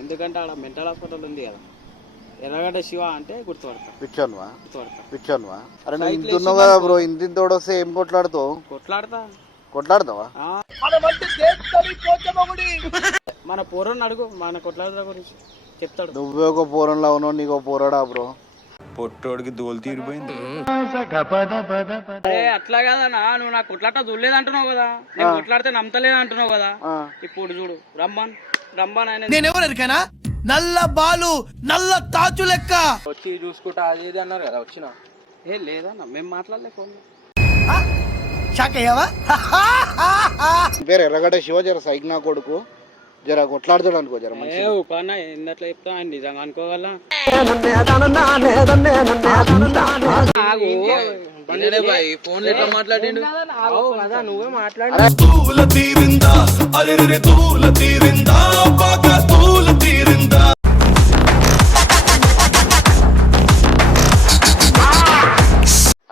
ఎందుకంటే ఆడ mental hospital ఉంది కదా. ఎర్రగడ్డ శివ అంటే గుర్తుపడతా. పిచ్చోన్వా అరే నువ్వు ఇంత ఉన్నావు కదా బ్రో, ఇంత తోడొస్తే ఏం కొట్లాడుతావు? కొట్లాడతావా? మన పోరని అడుగు, మన కొట్లాడతా గురించి చెప్తాడు. నువ్వే ఒక పోరంలో ఉన్నావు, నీకు ఒక పోరాడా బ్రో? పొట్టోడికి దోలు తీరిపోయింది. అరే అట్లా కదనా, నువ్వు నాకు కొట్లాట చూడలేదు అంటున్నావు కదా, నేను కొట్లాడితే నమ్మతలేదు అంటున్నావు కదా. ఇప్పుడు చూడు రమ్మన్ ఆయన నేనెవరికైనా నల్ల బాలు నల్ల తాచు లెక్క వచ్చి చూసుకుంటా అది ఇది అన్నారు కదా. వచ్చిన ఏ లేదన్నా, మేము మాట్లాడలే ఫోన్. పేరు ఎర్రగడ్డ శివ, జర సైక్ నా కొడుకు, జర కొట్లాడుతాడు అనుకో. జర ఉపాన ఏందట్లా చెప్తా, ఆయన నిజంగా అనుకోగల. ఫోన్ ఎట్లా మాట్లాడిండు కదా, నువ్వే మాట్లాడు.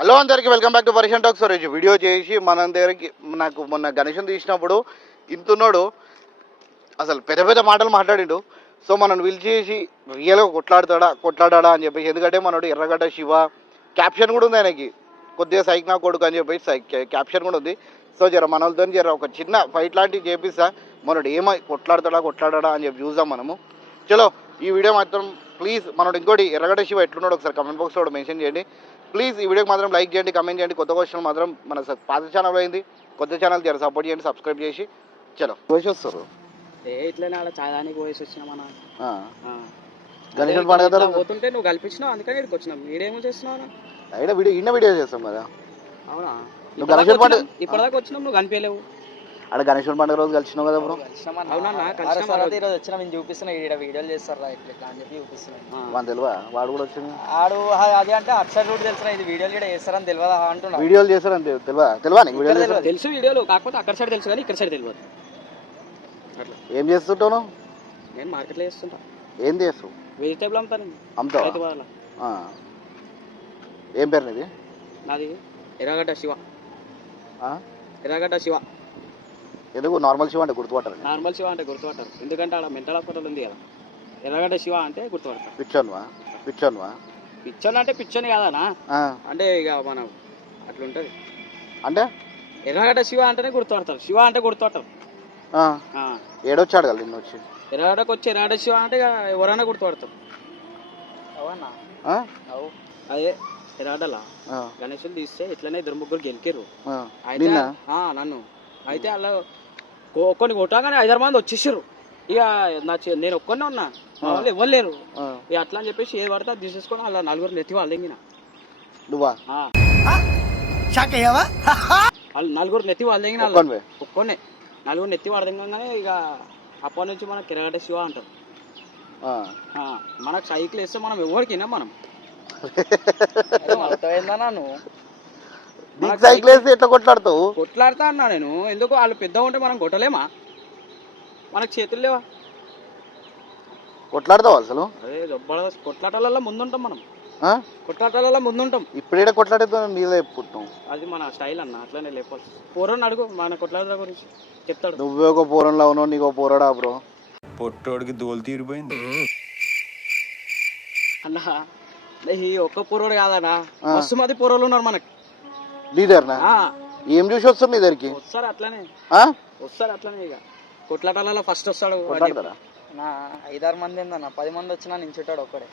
హలో అందరికి వెల్కమ్ బ్యాక్ టు పరిషన్ టాక్స్. రోజు వీడియో చేసి మన దగ్గరికి నాకు మొన్న గణేశం తీసినప్పుడు ఇంతున్నాడు, అసలు పెద్ద పెద్ద మాటలు మాట్లాడిండు. సో మనం పిలిచేసి రియల్గా కొట్లాడా అని చెప్పేసి, ఎందుకంటే మనోడు ఎర్రగడ్డ శివ క్యాప్షన్ కూడా ఉంది ఆయనకి, కొద్దిగా సైక్ నా కొడుకు అని చెప్పేసి క్యాప్షన్ కూడా ఉంది. సో జర మనలతో జర ఒక చిన్న ఫైట్ లాంటివి చేపిస్తా, మనోడు ఏమై కొట్లాడా అని చెప్పి చూద్దాం మనము. చలో ఈ వీడియో మాత్రం ప్లీజ్, మనోడు ఇంకోటి ఎర్రగడ్డ శివ ఎట్లున్నాడు ఒకసారి కమెంట్ బాక్స్లో కూడా మెన్షన్ చేయండి ప్లీజ్. ఈ వీడియోకి మాత్రం లైక్ చేయండి, కమెంట్ చేయండి. కొత్త క్వశ్చన్ మాత్రం మన పాత ఛానల్ అయింది, కొత్త ఛానల్ జర సపోర్ట్ చేయండి, సబ్స్క్రైబ్ చేసి. చలో వయసు వస్తారు ఇట్లనే ఆడ చాలానికి వయసు వచ్చినా మన గణేష్ పండుగ పోతుంటే నువ్వు కల్పించినావు, అందుకని ఇక్కడికి వచ్చినాం. వీడేమో చేస్తున్నావు, వీడియో చేస్తాం కదా. అవునా, నువ్వు గణేష్ పండుగ ఇప్పటిదాకా వచ్చినాం, నువ్వు కనిపించలేవు. అక్కడ గణేష్ పండుగ రోజు కలిసినావు కదా బ్రో. ఈరోజు వచ్చినా నేను చూపిస్తున్నా, వీడియోలు చేస్తారా ఇట్లా అని చెప్పి చూపిస్తున్నాను. మన తెలియదా వాడు కూడా వచ్చింది ఆడు అది అంటే అక్షర్ రూట్ తెలుసా, ఇది వీడియోలు కూడా చేస్తారని తెలియదా అంటున్నా. వీడియోలు చేస్తారని తెలియదా? తెలుసు వీడియోలు, కాకపోతే అక్కడ సైడ్ తెలుసు కానీ ఇక్కడ సైడ్ తెలియదు. ఏం చేస్తుంటావు? నేను మార్కెట్లో చేస్తుంటా. ఏం చేస్తావు? వెజిటేబుల్ అమ్ముతావా? ఏం పేరు నీది? నాది ఎర్రగడ్డ శివ. ఎర్రగడ్డ శివ. ఎందుకు నార్మల్ శివ అంటే గుర్తుపట్టారు? నార్మల్ శివ అంటే గుర్తుపట్టారు, ఎందుకంటే ఆడ మెంటల్ హాస్పిటల్ ఉంది కదా. ఎర్రగడ్డ శివ అంటే గుర్తుపడతారు. పిచ్చన్ అంటే పిచ్చని కాదనా, అంటే ఇక మనం అట్లుంటది. అంటే ఎర్రగడ్డ శివ అంటేనే గుర్తుపడతారు, శివ అంటే గుర్తుపడతారు. ఏడొచ్చాడు కదా నిన్న వచ్చి ఎర్రగడ్డకు వచ్చి ఎర్రగడ్డ శివ అంటే ఇక ఎవరైనా గుర్తుపడతారు. అవునా, అదే ఎర్రగడ్డలా గణేషులు తీస్తే ఇట్లనే ఇద్దరు ముగ్గురు గెలికిర్రు అయితే నన్ను. అయితే అలా ఒక్కడిని కొట్టగానే 5-6 మంది వచ్చేసారు. ఇక నేను ఒక్కనే ఉన్నా, మా వాళ్ళు ఎవరు లేరు. ఇక అట్లా అని చెప్పేసి ఏది పడితే అది తీసేసుకొని అలా 4 నెత్తి వాళ్ళు దిగిన. వాళ్ళు 4 నెత్తి వాళ్ళు దిగిన, ఒక్కనే 4 నెత్తి వాడు దిగగానే ఇక అప్పటి నుంచి మనకు ఎర్రగడ్డ శివ అంటారు. మనకు సైకిల్ వేస్తే మనం ఎవరికైనా మనం అర్థమైందన్నా. నువ్వు సైకిల్ వేస్తే ఎట్లా కొట్లాడతావు? కొట్లాడతా అన్నా నేను. ఎందుకు, వాళ్ళు పెద్దగా ఉంటే మనం కొట్టలేమా? మనకు చేతులు లేవా? కొట్లాడతావు అసలు? అదే జబర్దస్త్ కొట్లాటలలో ముందుంటాం మనం, కొట్లాటలలో ముందుంటాం. ఇప్పుడే కొట్లాడితే నీళ్ళే చెప్పుకుంటాం, అది మన స్టైల్ అన్న, అట్లనే లేపాలి. పోరని అడుగు, మన కొట్లాట గురించి చెప్తాడు. నువ్వే ఒక పోరంలో ఉన్నావు, నీకు పోరాడా బ్రో? పొట్టోడికి దోలు తీరిపోయింది అన్నా. ఈ ఒక్క పొరోడు కాదనా, మస్తు మంది పొరోలు ఉన్నారు మనకి. లీడర్నా? ఏం చూసి వస్తారు నీ దగ్గరికి? వస్తారు అట్లనే, ఇక కొట్లాటాలలో ఫస్ట్ వస్తాడు. 5-6 మంది ఏందన్న, 10 మంది వచ్చినా నించుంటాడు ఒక్కడే.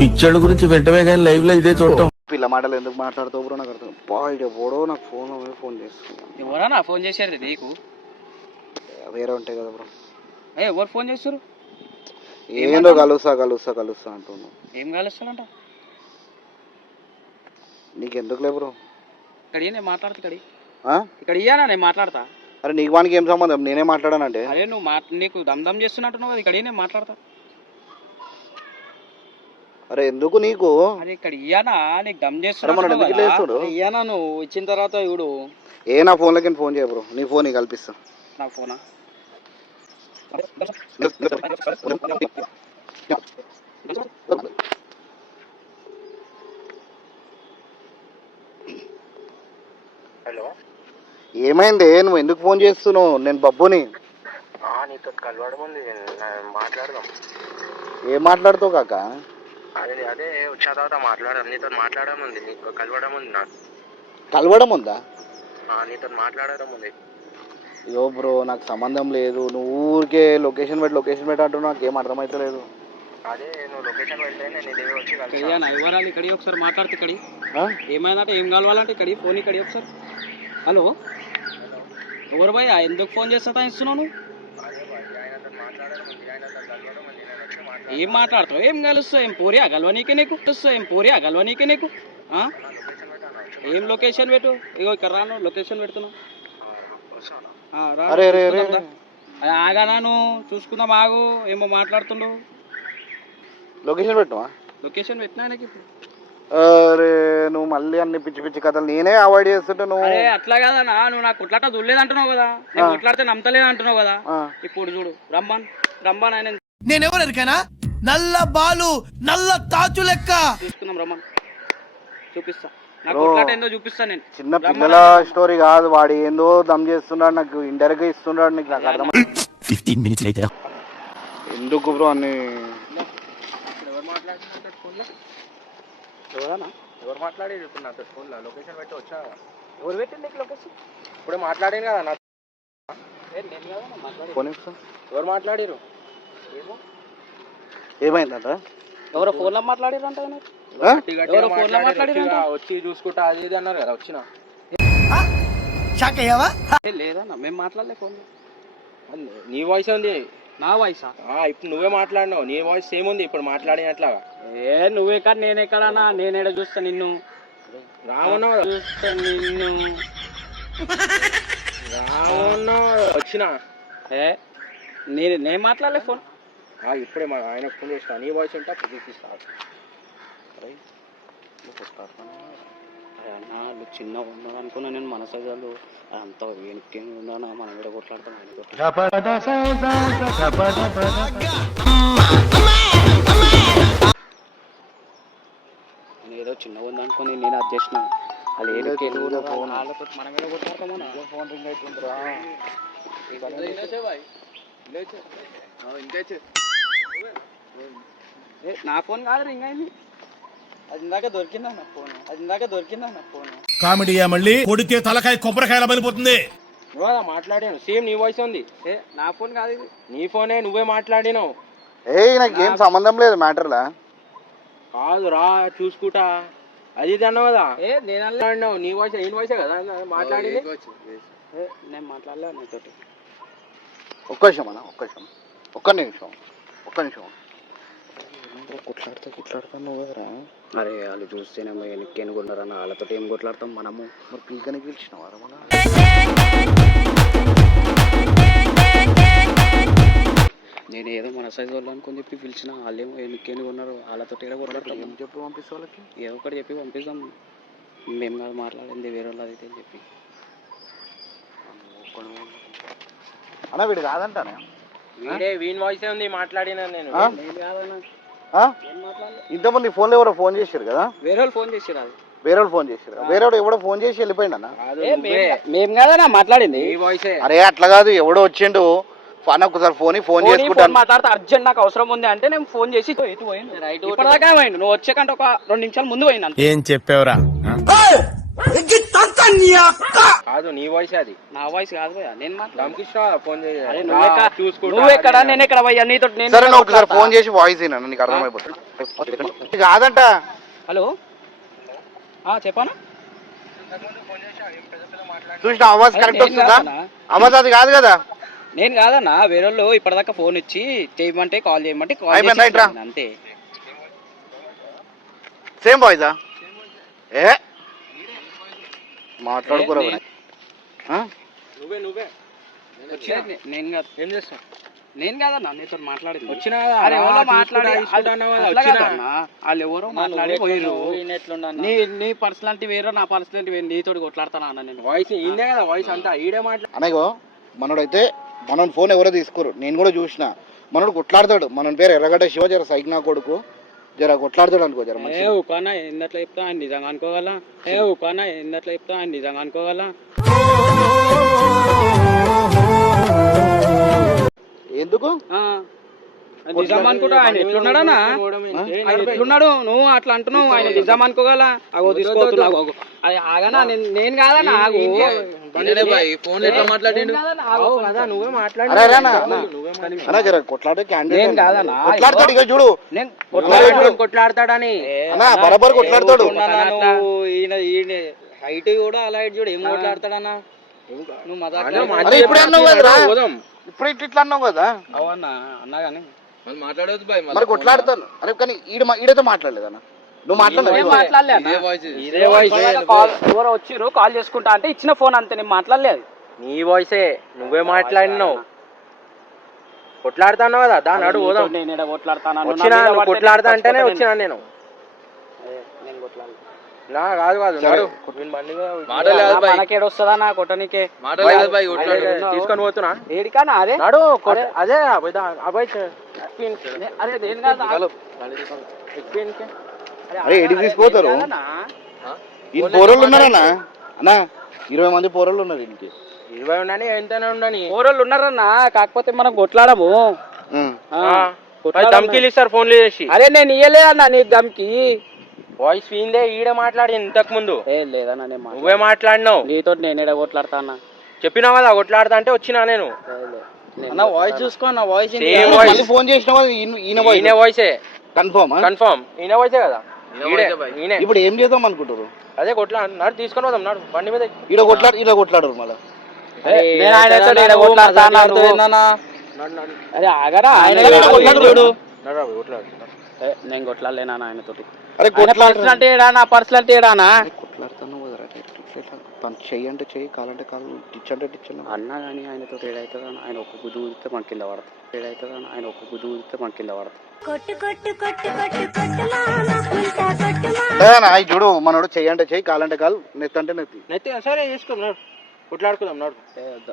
పిచ్చోళ్ళ గురించి వెంటనే కానీ లైవ్ లో ఇదే చూడటం. పిల్ల మాటలు ఎందుకు మాట్లాడుతావు బ్రో? నాకు అర్థం పోడో. నాకు ఫోన్ చేస్తున్నాను. ఎవరన్నా ఫోన్ చేశారు నీకు? వేరే ఉంటాయి కదా బ్రో. ఎవరు ఫోన్ చేస్తారు? ఏందో కలుస్తా అంటున్నావు. ఏం కలుస్తానంట? నీకెందుకులే బ్రో, ఇక్కడ నేను మాట్లాడతా. ఇక్కడ ఇయ్యానా నేను మాట్లాడతా. అరే నీకు వానికి ఏం సంబంధం? నేనే మాట్లాడానంటే. అరే నువ్వు నీకు దమ్ చేస్తున్నట్టున్నావు కదా, ఇక్కడ నేను మాట్లాడతా. అరే ఎందుకు నీకు? అరే ఇక్కడ ఇయ్యానా, నీకు దమ్ చేస్తున్నాడు. ఇయ్యానా నువ్వు ఇచ్చిన తర్వాత ఇప్పుడు నా ఫోన్లోకి ఫోన్ చేయ బ్రో. నీ ఫోన్ కల్పిస్తా. నా ఫోనా? హలో, ఏమైంది? నువ్వు ఎందుకు ఫోన్ చేస్తున్నావు? నేను బబ్బుని. నీతో కలవడం ఉంది, మాట్లాడదాం. ఏం మాట్లాడుతావు కాక? అదే అదే వచ్చిన తర్వాత మాట్లాడడం, నీతో మాట్లాడడం ఉంది, నీకు కలవడం ఉంది, నాకు కలవడం ఉందా? నీతో మాట్లాడడం ఉంది. అయ్యో బ్రో, నాకు సంబంధం లేదు. నువ్వు ఊరికే లొకేషన్ పెట్టి అంటున్నావు, నాకేం అర్థమవుతలేదు. అదే నువ్వు లొకేషన్ వెళ్తే నేను ఇది వచ్చి కడియా నా వివరాలు ఇక్కడి ఒకసారి మాట్లాడితే ఇక్కడి ఏమైందంటే ఏం కలవాలంటే ఇక్కడి ఫోన్ ఇక్కడి ఒకసారి. హలో ఎవరు భయ్, ఎందుకు ఫోన్ చేస్తా ఇస్తున్నావు నువ్వు? ఏం మాట్లాడతావు? ఏం కలుస్తావు? ఏం పోరియా గలవనీకే నీకు? ఏం పోరియా గలవనీకే నీకు? ఏం లొకేషన్ పెట్టు? ఇగో ఇక్కడ రాను, లొకేషన్ పెడుతున్నావు. ఆగానా నువ్వు? చూసుకుందాం, ఆగు. ఏమో మాట్లాడుతుండు. లొకేషన్ పెట్టవా? లొకేషన్ పెట్టినా ఆయనకి ఇప్పుడు. అరే నువ్వు మళ్ళీ అన్ని పిచ్చి పిచ్చి కథలు నేనే అవాయిడ్ చేస్తుంటే నువ్వు. అరే అట్లా కదనా, నువ్వు నాకు కొట్లాట చూడలేదు అంటున్నావు కదా, నేను కొట్లాడితే నమ్మతలేదు అంటున్నావు కదా. ఇప్పుడు చూడు, రమ్మన్ ఆయన నేనెవరికైనా నల్ల బాలు నల్ల తాచు లెక్క. చూసుకుందాం, రమ్మన్ చూపిస్తా. నాకు కొట్లాట ఏందో చూపిస్తా నేను. చిన్న పిల్లల స్టోరీ కాదు, వాడు ఏందో దమ్ చేస్తున్నాడు, నాకు ఇండైరెక్ట్ గా ఇస్తున్నాడు. నీకు నాకు అర్థం 15 minutes later. ఎందుకు బ్రో అన్ని? ఎవరు మాట్లాడుతున్నారు ఫోన్లో? ఎవరు మాట్లాడేది ఇప్పుడు నాతో ఫోన్లో? లొకేషన్ పెట్టి వచ్చా. ఎవరు పెట్టింది లొకేషన్? ఇప్పుడే మాట్లాడాను కదా నా. ఎవరు మాట్లాడారు? ఏమైందంట? ఎవరో ఫోన్లో మాట్లాడారు అంట. ఎవరో ఫోన్లో మాట్లాడారు, వచ్చి చూసుకుంటా అది ఇది అన్నారు కదా. వచ్చిన షాక్ అయ్యావా? లేదన్నా, మేము మాట్లాడలే ఫోన్లో. నీ వాయిస్ ఉంది. నా వాయిసా? ఇప్పుడు నువ్వే మాట్లాడినావు, నీ వాయిస్ సేమ్ ఉంది ఇప్పుడు మాట్లాడినట్లాగా. నువ్వే కాదు నేనెక్కడన్నా, నేనేడ చూస్తా నిన్ను. రావణ చూస్తా నిన్ను. రావణ వచ్చిన నేను మాట్లాడలే ఫోన్. ఇప్పుడే మా ఆయన ఫోన్ చేస్తా. నీ వాయిస్ ఉంటే అప్పుడు చూపిస్తా. వాళ్ళు చిన్న ఉన్నాడు అనుకున్నా నేను. మనసజాలు అంతా వెనక్కి ఉన్నాను, మనం కూడా కొట్లాడతాం. నేను ఏదో చిన్న ఉంది అనుకుని నేను అది చేసిన. వాళ్ళు ఏదైతే మనం కూడా కొట్లాడతామన్నా. ఫోన్ రింగ్ అవుతుందిరా. నా ఫోన్ కాదు రింగ్ అయింది. అది ఇందాక దొరికిందా నా ఫోన్. కామెడీయా మళ్ళీ? కొడితే తలకాయ కొబ్బరికాయలా బలిపోతుంది. మాట్లాడాను, సేమ్ నీ వాయిస్ ఉంది. నా ఫోన్ కాదు ఇది. నీ ఫోనే, నువ్వే మాట్లాడినావు. నాకు ఏం సంబంధం లేదు మ్యాటర్లా. కాదు రా చూసుకుంటా అది ఇది అన్నావు కదా. నేను అన్నావు నీ వాయిస్, నీ వాయిసే కదా మాట్లాడింది. నేను మాట్లాడలే నీతోటి. ఒక్క నిమిషం కొట్లాడుతా నువ్వు కదరా. అరే వాళ్ళు చూస్తేనేమో వెనక్కి ఎనుకున్నారన్న, వాళ్ళతో ఏం కొట్లాడతాం మనము. మరి పిల్లకని పిలిచినవారా మన? నేను ఏదో మన సైజు వాళ్ళు అనుకుని చెప్పి పిలిచిన, వాళ్ళేమో వెనక్కి ఎనుకున్నారు, వాళ్ళతో ఏదో కొట్లాడతాం. ఏం చెప్పి పంపిస్తే వాళ్ళకి? ఏదో ఒకటి చెప్పి పంపిస్తాం. మేము కాదు మాట్లాడింది, వేరే వాళ్ళు అయితే అని చెప్పి. అన్న వీడు కాదంటానే. వీన్ వాయిసే ఉంది మాట్లాడినా నేను. ఇంతమంది ఫోన్లో ఎవరో ఫోన్ చేశారు కదా? వేరే వాళ్ళు ఫోన్ చేసారు. అది వేరే వాళ్ళు ఫోన్ చేశారు. వేరే ఎవడో ఫోన్ చేసి వెళ్ళిపోయింది అన్న. మేము కాదన్నా మాట్లాడింది. అరే అట్లా కాదు, ఎవడో వచ్చిండు అన్న, ఒకసారి ఫోన్ చేసుకుంటాను మాట్లాడితే అర్జెంట్ నాకు అవసరం ఉంది అంటే నేను ఫోన్ చేసి ఇప్పటిదాకా పోయిండు. నువ్వు వచ్చేకంటే ఒక 2 నిమిషాలు ముందు పోయింది. ఏం చెప్పావురా? కాదు నీ వాయిస్, అది నా వాయిస్ కాదు భయ్యా. నేను ఫోన్ నువ్వు ఎక్కడ నేను ఎక్కడ భయ్యా నీతో? సరే నువ్వు ఒకసారి ఫోన్ చేసి వాయిస్ అయినా నీకు అర్థమైపోతుంది. కాదంట. హలో చెప్పానా? చూసిన అవాజ్ కరెక్ట్ వస్తుందా? అవాజ్ అది కాదు కదా. నేను కాదన్నా, వేరే వాళ్ళు ఇప్పటిదాకా ఫోన్ ఇచ్చి చేయమంటే కాల్ చేయమంటే అంతే. సేమ్ వాయిసా? మాట్లాడుకోరా. నేను కాదన్నా నీతో మాట్లాడింది. వచ్చిన వాళ్ళు ఎవరో మాట్లాడి పోయిరు. నీ పర్సనాలిటీ వేరో, నా పర్సనాలిటీ వేరు. నీతో కొట్లాడతానా అన్న నేను. వాయిస్ ఇందే కదా, వాయిస్ అంతా ఈడే మాట్లాడు. అనగో మనోడైతే మన ఫోన్ ఎవరో తీసుకోరు. నేను కూడా చూసిన, మనోడు కొట్లాడతాడు. మన పేరు ఎర్రగడ్డ శివ, జర సైగ్నా కొడుకు, జర కొట్లాడతాడు అనుకో. జర ఉకానా ఎందట్లో చెప్తా ఆయన నిజంగా అనుకోగల. ఉకానా ఎందట్లో చెప్తా ఆయన నిజంగా అనుకోగల. ఎందుకు నిజాం అనుకుంటా ఆయన ఎట్లున్నాడనా ఆయన ఎట్లున్నాడు నువ్వు అట్లా అంటున్నావు ఆయన నిజాం అనుకోగల అగో తీసుకోవద్దు అది ఆగనా నేను కాదన్నా ఆగు ఫోన్ ఎట్లా మాట్లాడిండు నువ్వే మాట్లాడు అరే అన్నా జర కొట్లాడే నేను కాదన్నా కొట్లాడతాడు ఇక చూడు కొట్లాడతాడని అన్నా బరాబర్ కొట్లాడతాడు ఈయన హైట్ కూడా అలా చూడు ఏం కొట్లాడతాడన్నా నువ్వు అరే ఇప్పుడే అన్నావు కదరా ఇప్పుడు ఇట్లా అన్నావు కదా అవునా అన్నా కానీ మాట్లాడవచ్చు బాయ్ మరి కొట్లాడతాను అరే కానీ ఈడతో మాట్లాడలేదన్నా నువ్వు ఎవరో వచ్చిర్రు కాల్ చేసుకుంటా అంటే ఇచ్చిన ఫోన్ అంతే నేను మాట్లాడలేదు నీ వాయిసే నువ్వే మాట్లాడినావు కొట్లాడుతాను కదా దాని అడుగు పోదాం నేను కొట్లాడతాను వచ్చినా నువ్వు కొట్లాడతా అంటేనే వచ్చినా నేను నా కాదు మనకేడు వస్తుందా నా కొట్టనికే తీసుకొని పోతున్నా ఏడికానా అదే నాడు అదే అబ్బాయి అరే దేని కాదు అరే ఎడికి తీసుకుపోతారు ఈ పోరళ్ళు ఉన్నారన్నా అన్నా 20 మంది పోరళ్ళు ఉన్నారు ఇంటికి 20 ఉండని ఎంతనే ఉండని ఊరోళ్ళు ఉన్నారన్నా కాకపోతే మనం కొట్లాడము దమ్కీలు ఇస్తారు ఫోన్లు చేసి అరే నేను ఇయ్యలే అన్నా నీ దమ్కి వాయిస్ వీందే ఈడ మాట్లాడి ఇంతకు ముందు లేదన్నా నేను నువ్వే మాట్లాడినావు నీతో నేను ఎడ కొట్లాడతా అన్నా చెప్పినావు కదా కొట్లాడతా అంటే వచ్చినా నేను వాయిస్ చూసుకో అన్న వాయిస్ ఫోన్ చేసిన ఈయన వాయిసే కన్ఫర్మ్ ఈయన వాయిసే కదా ఈయనే ఇప్పుడు ఏం చేద్దాం అనుకుంటారు అదే నాడు తీసుకొని పోదాం నాడు బండి మీద ఈడ కొట్లాడరు మళ్ళీ అరే ఆగరా ఆయన నేను కొట్లాడలేనా ఆయనతోటి పర్సనల్ అంటే ఏడానా పర్సనల్ అంటే ఏడానా కొట్లాడుతాను తను చెయ్యి అంటే చెయ్యి కాలంటే కాలు టిచ్ అంటే టిచ్ అన్నా కానీ ఆయనతో ఏడవుతుందా ఆయన ఒక గుజు ఊదితే మన కింద పడతాం ఏడవుతుందా ఆయన ఒక గుజు ఊదితే మన కింద పడతాం చూడు మనోడు చెయ్యి అంటే చెయ్యి కాలంటే కాలు నెత్తి అంటే నెత్తి సరే చేసుకున్నాడు కొట్లాడుకుందాం నాడు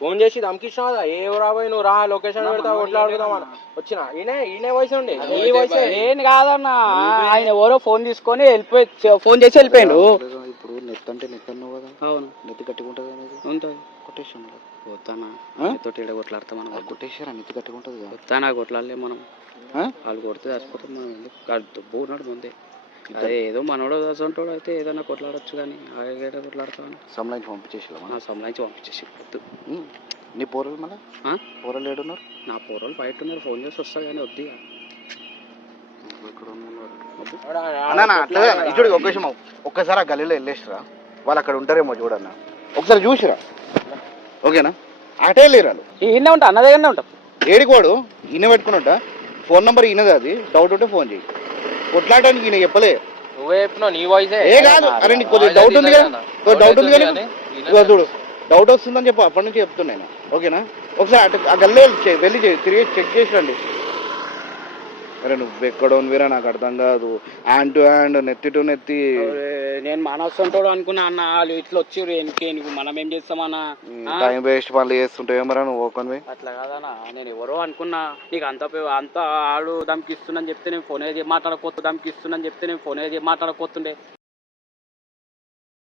ఫోన్ చేసి దమ్కిచ్చినావు కదా ఏ రాబోయే నువ్వు రా లొకేషన్ పెడతా కొట్లాడుకుందాం వచ్చిన ఈయన వయసు ఉండే ఏం కాదన్నా ఆయన ఎవరో ఫోన్ తీసుకొని వెళ్ళిపోయి ఫోన్ చేసి వెళ్ళిపోయాడు ఇప్పుడు నెత్తి అంటే నెత్తి అన్నావు కదా అవును నెత్తి కట్టుకుంటుంది అనేది ఉంటుంది కొట్టేసాను పోతానా తోటి ఏడ కొట్లాడతాం మనం కొట్టేసారా నెత్తి కట్టుకుంటుంది కదా పోతానా కొట్లాడలే మనం వాళ్ళు కొడితే చచ్చిపోతాం మనం ఎందుకు పోనాడు ముందే అదే ఏదో మనోడు దసంటోడు అయితే ఏదైనా కొట్లాడచ్చు కానీ ఆగేట కొట్లాడతాను సంలాంచి పంపించేసి సంలాంచి పంపించేసి వద్దు నీ పోరలు మళ్ళీ పోరలు ఏడున్నారు నా పోరలు బయట ఉన్నారు ఫోన్ చేసి వస్తా కానీ వద్దు ఇటు ఒక విషయం ఒక్కసారి ఆ గల్లీలో వెళ్ళేసిరా వాళ్ళు అక్కడ ఉంటారేమో చూడన్న ఒకసారి చూసిరా ఓకేనా అటే లేరాలు ఈయనే ఉంటా అన్న దగ్గరనే ఉంటాం ఏడికోడు ఈయన పెట్టుకున్నట్ట ఫోన్ నెంబర్ ఈయనది అది డౌట్ ఉంటే ఫోన్ చేయి కొట్లాడడానికి ఈయన చెప్పలే నువ్వే చెప్పినావు నీ వాయిసే ఏ కాదు అరే నీకు కొద్దిగా డౌట్ ఉంది కదా డౌట్ ఉంది కానీ చూడు డౌట్ వస్తుందని చెప్పు అప్పటి నుంచి చెప్తున్నాను ఓకేనా ఒకసారి అటు ఆ గల్లే వెళ్ళి తిరిగి చెక్ చేసి రండి అరే నువ్వు ఎక్కడో వీరా నాకు అర్థం కాదు హ్యాండ్ టు హ్యాండ్ నెత్తి టు నెత్తి నేను మనస్తుంటాడు అనుకున్నా అన్న వాళ్ళు ఇట్లా వచ్చారు ఎనికి మనం ఏం చేస్తామన్నా టైం వేస్ట్ పనులు చేస్తుంటావు ఏమరా నువ్వు ఓకన్వి అట్లా కాదన్నా నేను ఎవరో అనుకున్నా నీకు అంత ఆడు దమ్కి ఇస్తున్నా చెప్తే నేను ఫోన్ మాట్లాడకపోతు దమ్కి ఇస్తున్నా చెప్తే నేను ఫోన్ మాట్లాడకపోతుండే